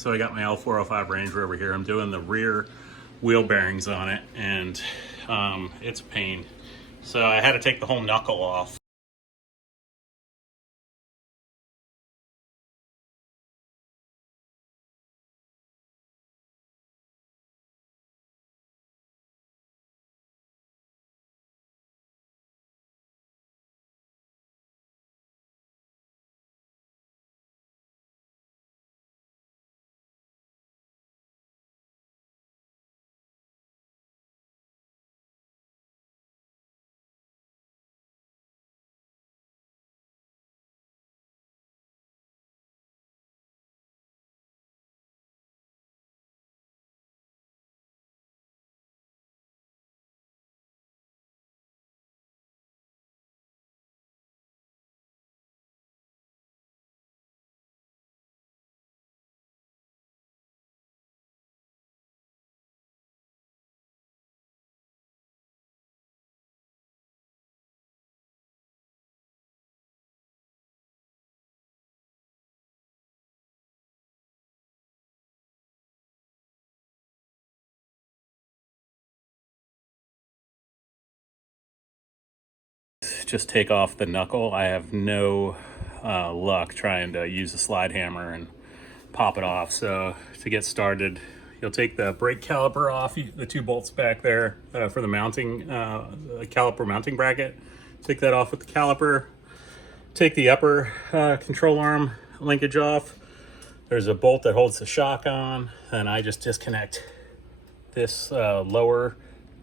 So I got my L405 Range Rover here. I'm doing the rear wheel bearings on it, and it's a pain. So I had to take the whole knuckle off. Just take off the knuckle. I have no luck trying to use a slide hammer and pop it off. So to get started, you'll take the brake caliper off, the two bolts back there for the mounting caliper mounting bracket. Take that off with the caliper. Take the upper control arm linkage off. There's a bolt that holds the shock on, and I just disconnect this lower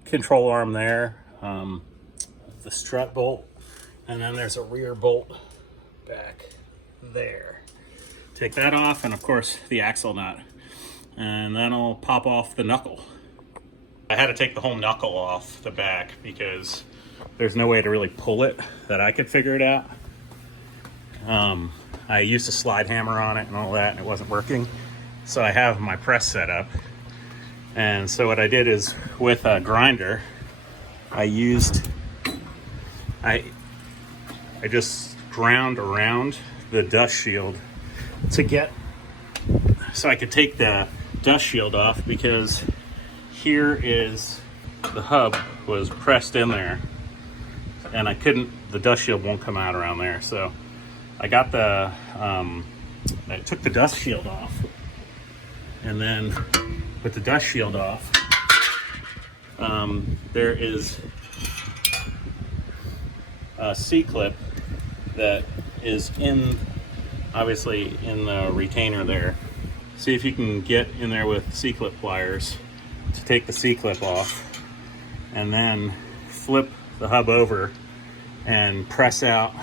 control arm there, the strut bolt, and then there's a rear bolt back there. Take that off, and of course the axle nut, and then I'll pop off the knuckle. I had to take the whole knuckle off the back because there's no way to really pull it that I could figure it out. I used a slide hammer on it and all that, and it wasn't working. So I have my press set up. And so what I did is, with a grinder, I just ground around the dust shield to get, so I could take the dust shield off, because here is the hub was pressed in there, and the dust shield won't come out around there. So I got I took the dust shield off, and then with the dust shield off, there is a C-clip that is obviously in the retainer there. See if you can get in there with C-clip pliers to take the C-clip off, and then flip the hub over and press out,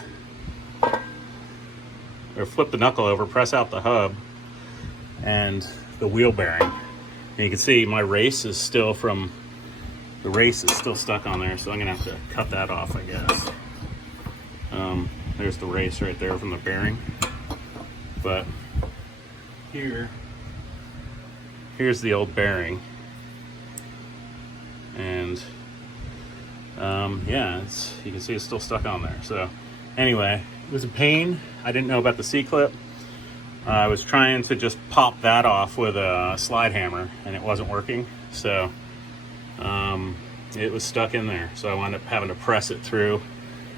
or flip the knuckle over, press out the hub and the wheel bearing. And you can see my race is still stuck on there, so I'm gonna have to cut that off, I guess. There's the race right there from the bearing. But here's the old bearing. And yeah, you can see it's still stuck on there. So anyway, it was a pain. I didn't know about the C-clip. I was trying to just pop that off with a slide hammer, and it wasn't working. So it was stuck in there. So I wound up having to press it through.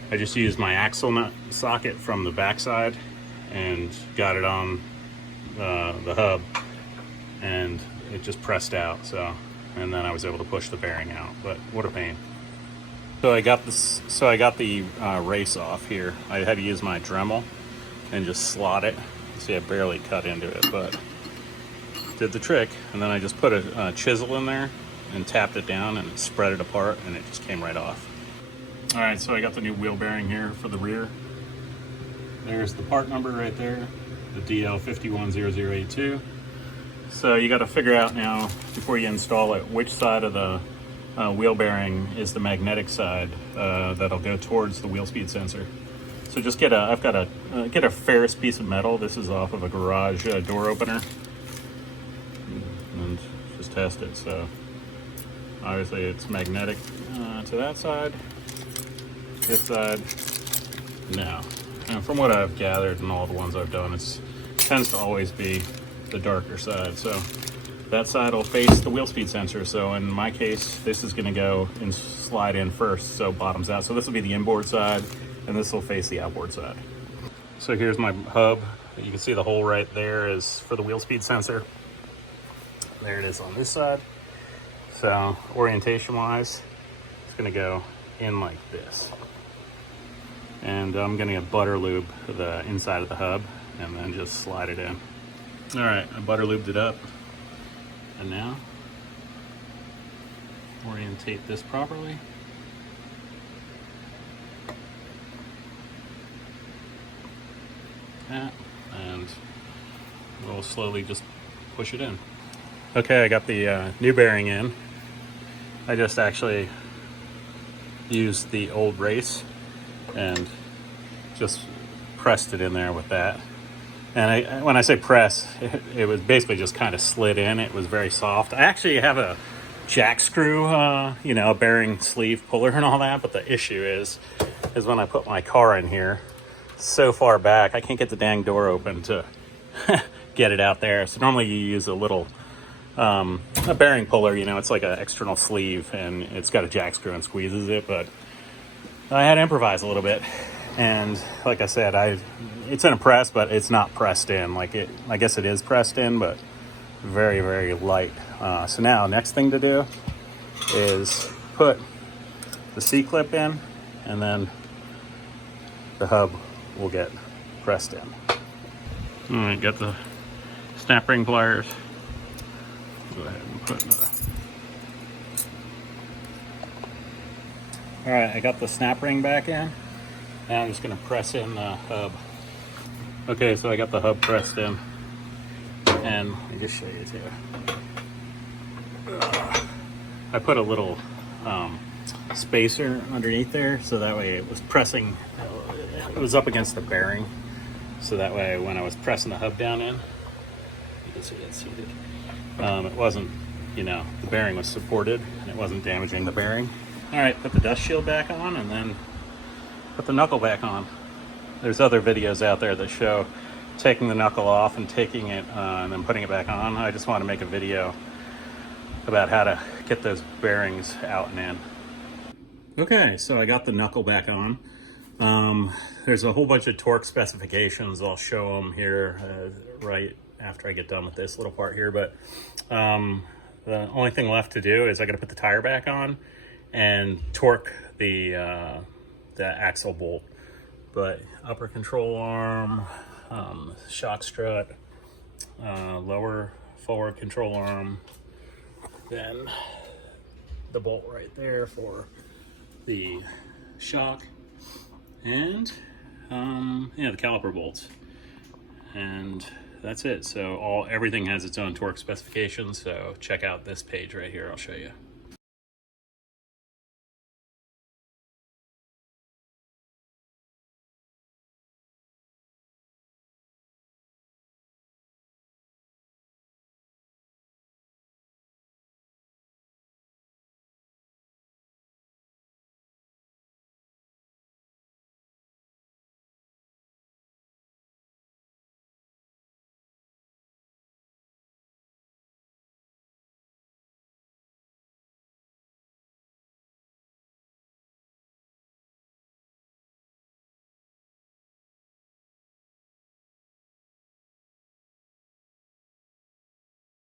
I just used my axle nut socket from the backside and got it on the hub, and it just pressed out. So, and then I was able to push the bearing out. But what a pain. So I got the race off here. I had to use my Dremel and just slot it. See, I barely cut into it, but did the trick. And then I just put a chisel in there and tapped it down and spread it apart, and it just came right off. All right, so I got the new wheel bearing here for the rear. There's the part number right there, the DL510082. So you got to figure out now, before you install it, which side of the wheel bearing is the magnetic side that'll go towards the wheel speed sensor. So just get a ferrous piece of metal. This is off of a garage door opener, and just test it. So obviously it's magnetic to that side. This side, no. And from what I've gathered and all the ones I've done, it tends to always be the darker side. So that side will face the wheel speed sensor. So in my case, this is gonna go and slide in first, so bottoms out. So this will be the inboard side, and this will face the outboard side. So here's my hub. You can see the hole right there is for the wheel speed sensor. There it is on this side. So orientation-wise, it's gonna go in like this. And I'm gonna butter lube the inside of the hub and then just slide it in. All right, I butter lubed it up. And now, orientate this properly. That, and we'll slowly just push it in. Okay, I got the new bearing in. I just actually used the old race and just pressed it in there with that. And when I say press, it was basically just kind of slid in. It was very soft. I actually have a jack screw, you know, bearing sleeve puller and all that, but the issue is when I put my car in here, so far back, I can't get the dang door open to get it out there. So normally you use a little, a bearing puller, you know, it's like an external sleeve and it's got a jack screw and squeezes it, but I had to improvise a little bit. And like I said, it's in a press, but it's not pressed in. I guess it is pressed in, but very, very light. So now next thing to do is put the C-clip in, and then the hub will get pressed in. All right, got the snap ring pliers. Go ahead and put All right, I got the snap ring back in. Now I'm just gonna press in the hub. Okay, so I got the hub pressed in. And let me just show you too. I put a little spacer underneath there, so that way it was pressing, it was up against the bearing. So that way when I was pressing the hub down in, you can see it's seated. It wasn't, you know, the bearing was supported and it wasn't damaging the bearing. All right, put the dust shield back on and then put the knuckle back on. There's other videos out there that show taking the knuckle off and taking it and then putting it back on. I just want to make a video about how to get those bearings out and in. Okay, so I got the knuckle back on. There's a whole bunch of torque specifications. I'll show them here right after I get done with this little part here, but the only thing left to do is I got to put the tire back on and torque the axle bolt. But upper control arm, shock strut, lower forward control arm, then the bolt right there for the shock, and the caliper bolts, and that's it. So everything has its own torque specifications, so check out this page right here, I'll show you.